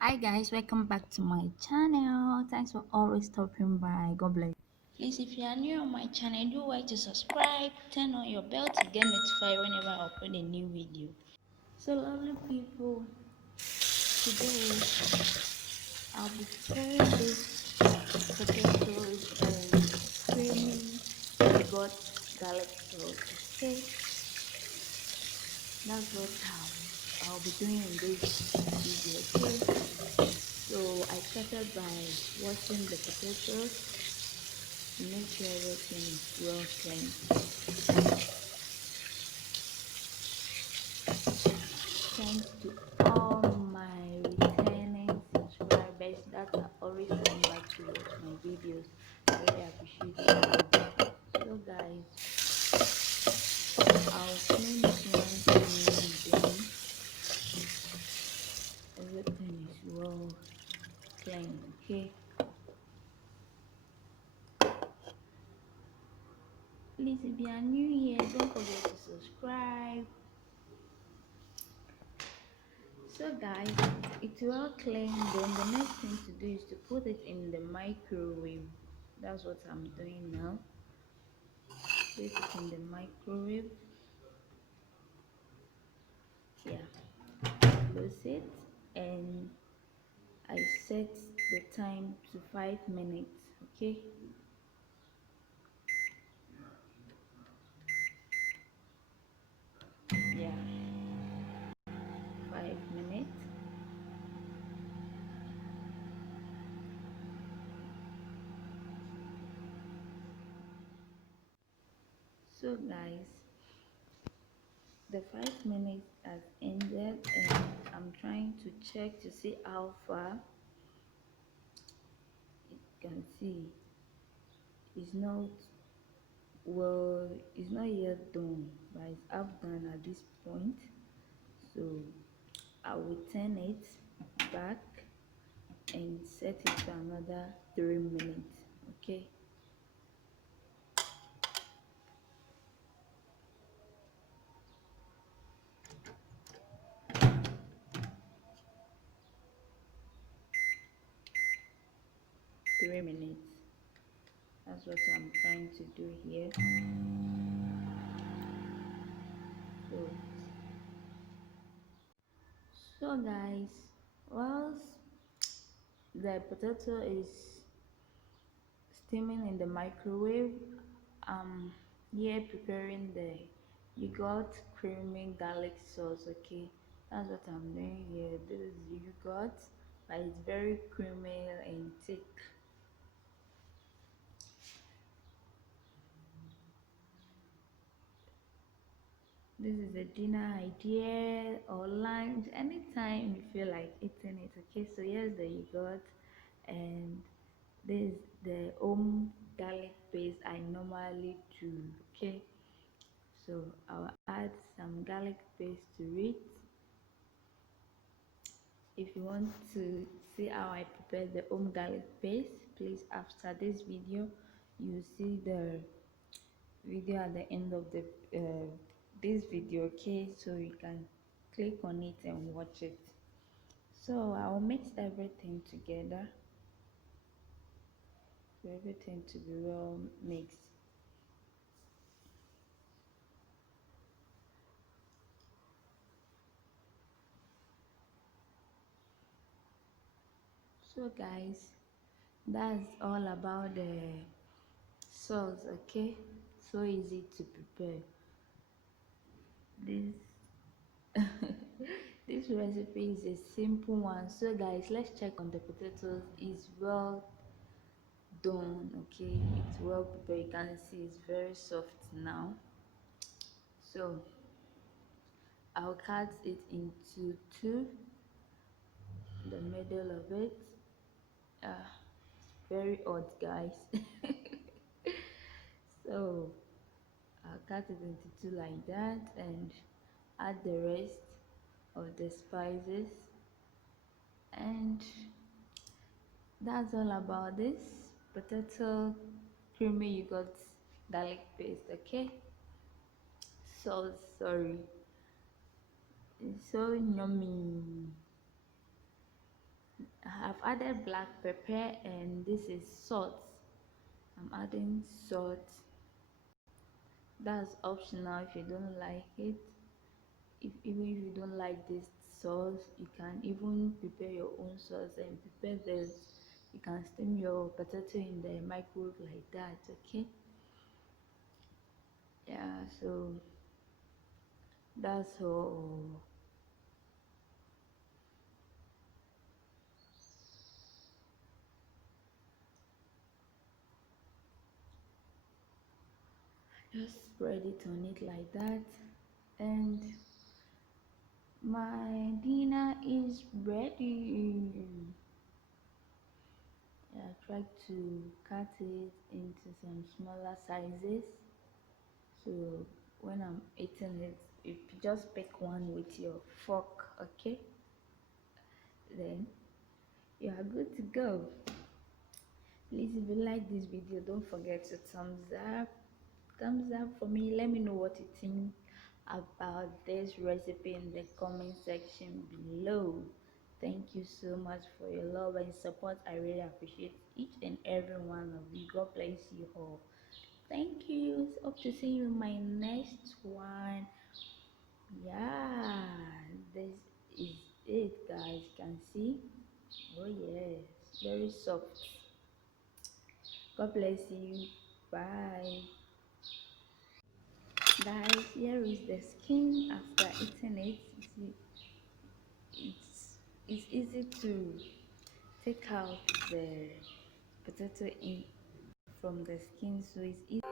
Hi guys, welcome back to my channel. Thanks for always stopping by. God bless. Please, if you are new on my channel, do like to subscribe, turn on your bell to get notified whenever I upload a new video. So lovely people, today I'll be preparing this potatoes and creamy got garlic sauce. Okay, that's what I'll be doing in this video. Okay, so I started by washing the potatoes to make sure everything is well cleaned. Thanks to all my returning subscribers that are always coming back to watch my videos. I really appreciate you. So guys, I'll clean this one clean, then everything is well clean. Okay, please, if you are new here, don't forget to subscribe. So guys, it's well cleaned. Then the next thing to do is to put it in the microwave. That's what I'm doing now. Put it in the microwave. Yeah, close it, and I set the time to 5 minutes. Okay, yeah, 5 minutes. So guys, the 5 minutes has ended, and I'm trying to check to see how far. You can see it's not well, it's not yet done, but it's half done at this point. So I will turn it back and set it to another 3 minutes. Okay, 3 minutes. That's what I'm trying to do here. So, so guys, whilst the potato is steaming in the microwave, I'm here preparing the yogurt creamy garlic sauce. Okay, that's what I'm doing here. This is yogurt, but it's very creamy and thick. This is a dinner idea or lunch, anytime you feel like eating it. Okay, so here's the yogurt, and this is the home garlic paste I normally do. Okay, so I'll add some garlic paste to it. If you want to see how I prepare the home garlic paste, please, after this video you see the video at the end of the this video. Okay, so you can click on it and watch it. So I'll mix everything together for everything to be well mixed. So guys, that's all about the sauce. Okay, so easy to prepare this. This recipe is a simple one. So guys, let's check on the potatoes. It's well done. Okay, it's well prepared. You can see it's very soft now. So I'll cut it into two, the middle of it. It's very odd, guys. So I'll cut it into two like that and add the rest of the spices, and that's all about this potato creamy yogurt garlic paste. Okay, so sorry, it's so yummy. I've added black pepper, and this is salt. I'm adding salt. That's optional if you don't like it. Even if you don't like this sauce, you can even prepare your own sauce and prepare this. You can steam your potato in the microwave like that, okay? Yeah, so that's all. Just spread it on it like that, and my dinner is ready. I try to cut it into some smaller sizes, so when I'm eating it, you just pick one with your fork, okay? Then you are good to go. Please, if you like this video, don't forget to thumbs up for me. Let me know what you think about this recipe in the comment section below. Thank you so much for your love and support. I really appreciate each and every one of you. God bless you all. Thank you. Hope to see you in my next one. Yeah, this is it, guys. You can see. Oh yes, very soft. God bless you. Bye. Guys, here is the skin after eating it. You see, it's easy to take out the potato in from the skin, so it's easy.